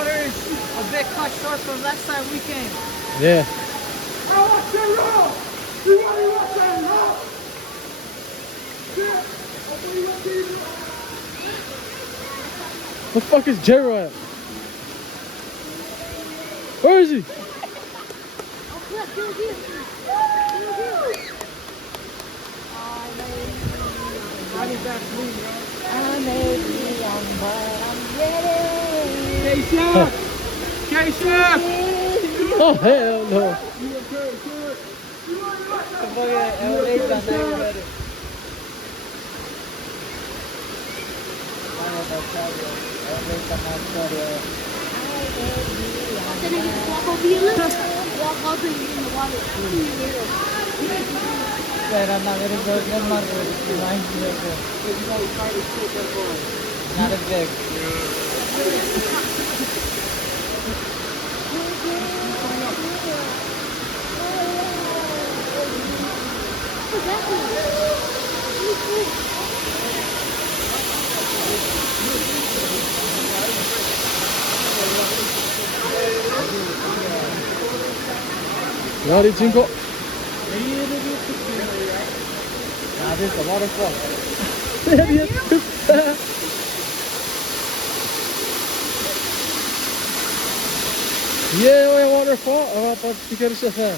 water is a bit cut short from last time we came. Yeah. The fuck is Jero at? Where is he? Oh hell no. Not as big. Yari Chinko. Nah, this is a waterfall. Yeah, o är waterfall. Ja, vad tycker du så här?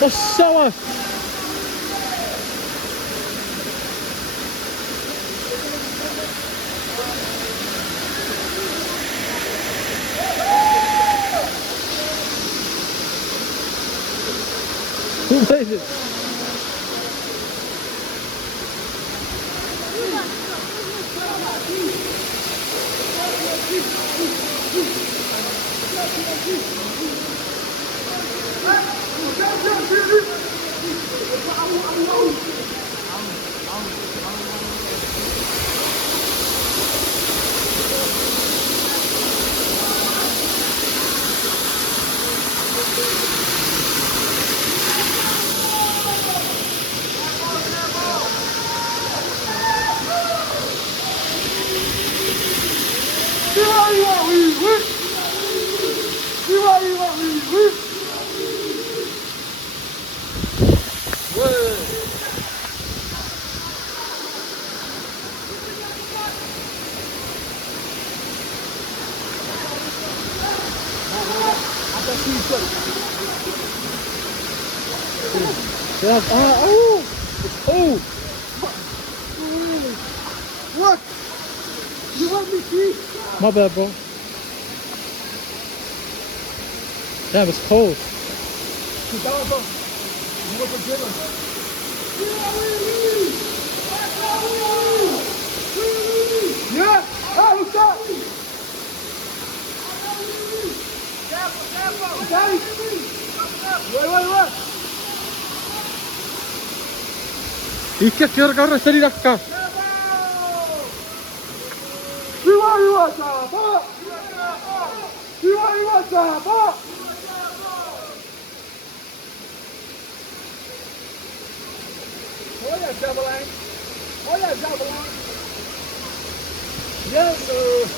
Nossa, who made it? Yeah, oh! Oh! What? You want me to? My bad, bro. Damn, it's cold. Yeah! Hey, what's up? Daddy! Wait. Ikka kierkarra seri rakka. Viva, Saba! Viva, Saba! Olha, Jabalán! Olha, Jabalán! Yes, sir!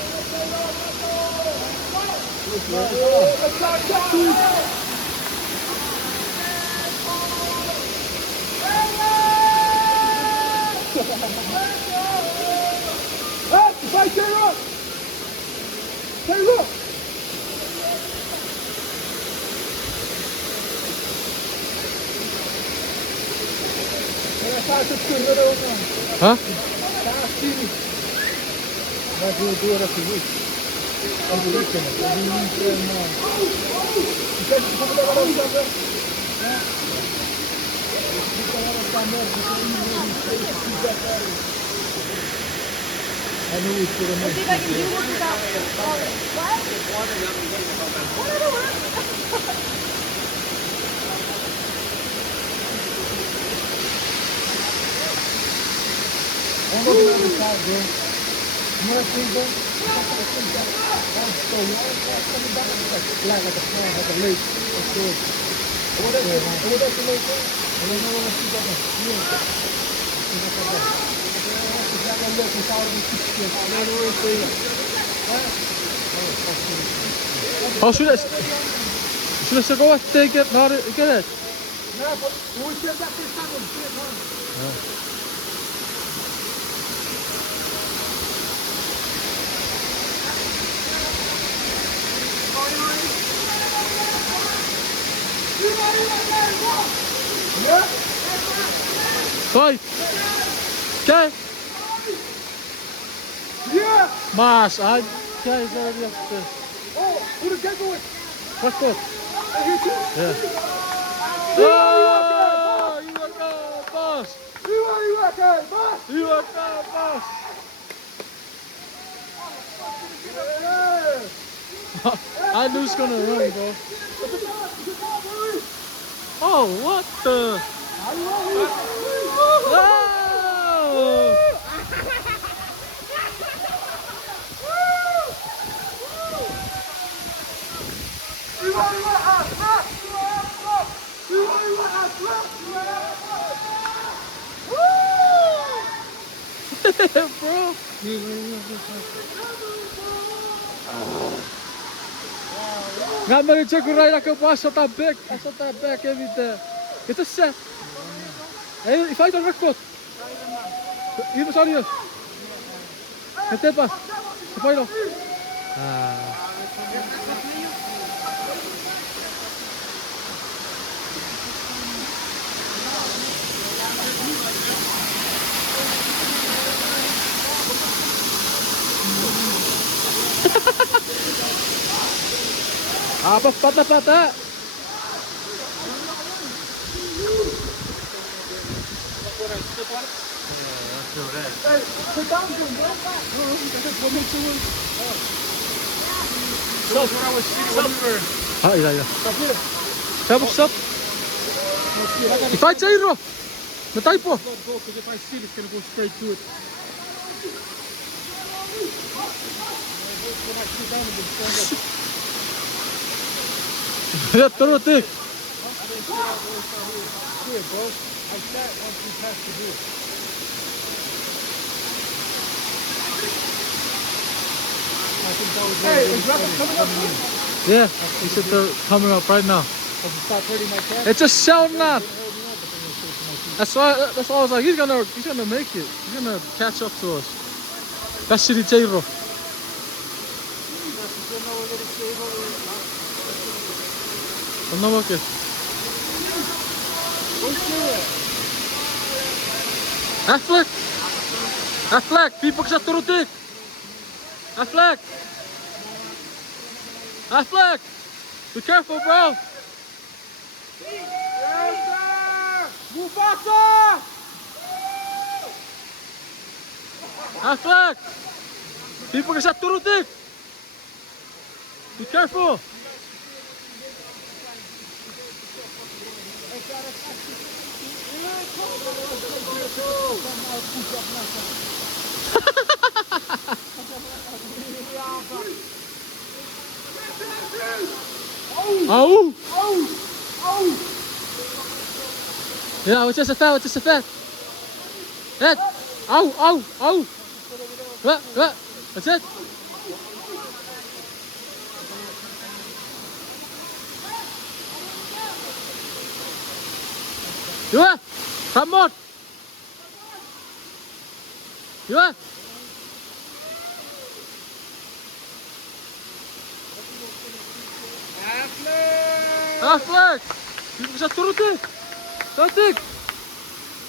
Vai, Taylor! Taylor! Ela tá escurando não. Huh? Tá assim. Vai do assim. Vamos ver como. Vamos treinar. Quer que vamos dar uma olhada? I knew we should have See if I can do one without. Vamos ver o other side, bro. You know what I'm saying, bro? How should I go and take it? Not get it. Vai! Kijk! Ja! Maas, hij kijk zo die achter. Oh, hoe de kijk hoor! Wat goed? Ja. Oh, Iwaka, Bas! Iwaka, Bas! Iwaka, Bas! I knew he was gonna run, bro. Oh, what the? Oh! Bro. Nga maar het ook rijden ik op als dat back every day. Het is set. Hey, if I don't record. Hier sorry. Het pas. Apa itu? Ah. Apa patah-patah? Ah, iya. Stop. If I Jairo, the typo. Because if I see it, it's gonna go straight to it. Ya terus tik. Here, bro. I sat once we passed the bridge. I think that was hey, is Rafa coming up? Yeah, he said they're coming up right now. Has it stopped hurting my cat? It's just shouting out. That's why I was like, he's gonna make it. He's gonna catch up to us. That's Shiri Jairo. No okay. Affleck, people sa turutik. Affleck, be careful, bro. Mufasa! Affleck, people sa turutik. Be careful. Oh! Yeah, what's just a fat? That! Ow! What? What's it? Dua! Ramot! Dua! Affleck! Hindi bisa turun deh! Tatik!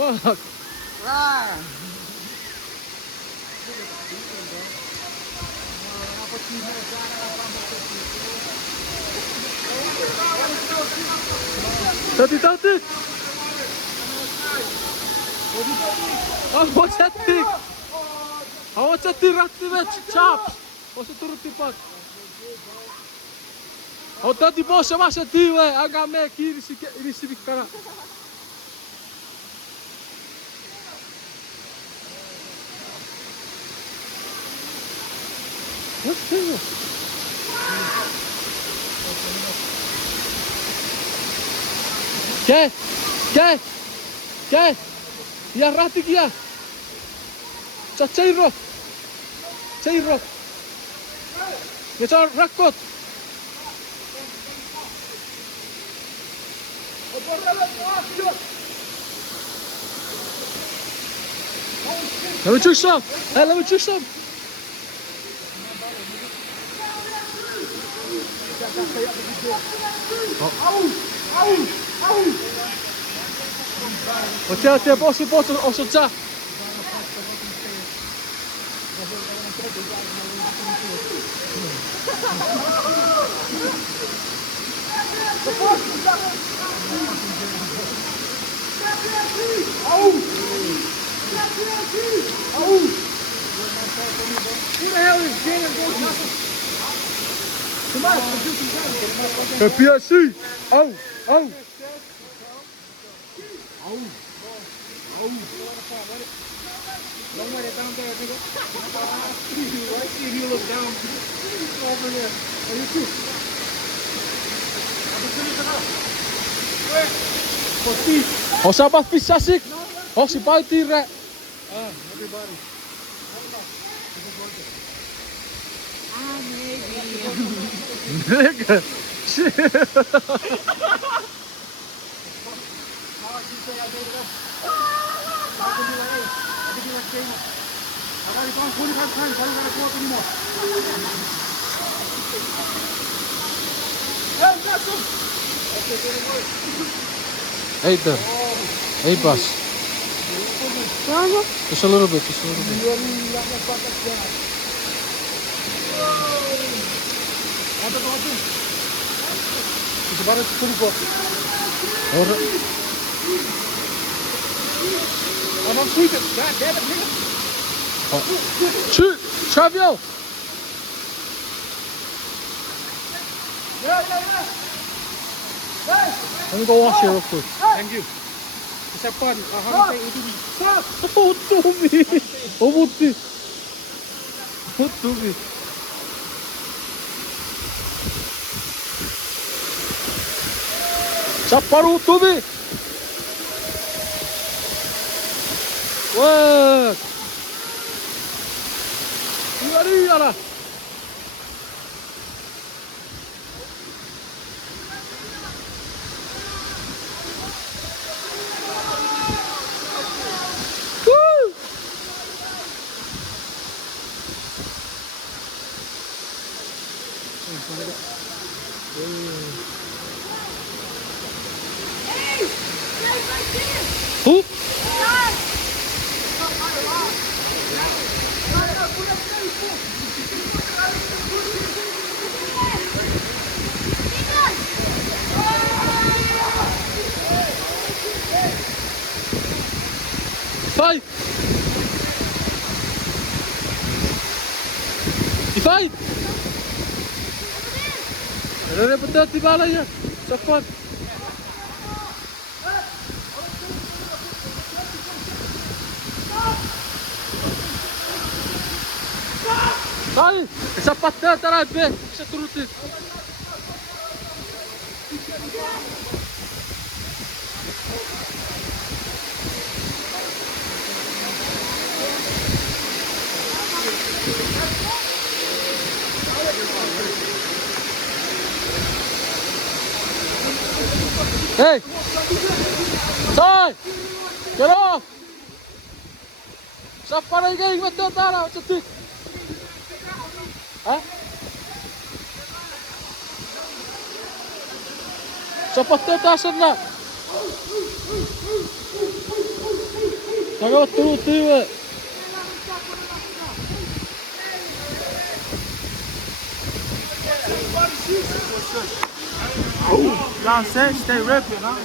Fuck! Tatik! Oh, what's that thing? Oh, what's that thing? Chops! What's that turun tipat? Oh, tadi bos sama sedih, we. Agak meki ini sih cara. Tengok. Okej. Ya ratik ya. Cairro. Ya car rakot. Lalu cusam. Lalu cusam. Hati-hati bos cah. Kebiasi. Au. Don't let it down there, nigga. Right here, you look down. Over there. Are you too? Osabat pisasik. Si paltire. Everybody. Nigga. Shit. Hey there. Hey boss. Just a little bit. I'm tweaking. God damn it, nigga. Shoot! Travio! Let me go wash here real quick. Thank you. It's a fun. How do you say stop? 어머니. 자, 바로 오토비. 와. 이거리 알아. Who? Fight! Fight! Repetati di bala ya. Cepat. Hai, cepat dah tarat be. Bisa turutin. Hey! Sai! Get off! Siapa lagi yang betul tanah? Cetik! Hah? Siapa tetasan nak? Jangan betul-betul. Y'all said stay ripping, huh?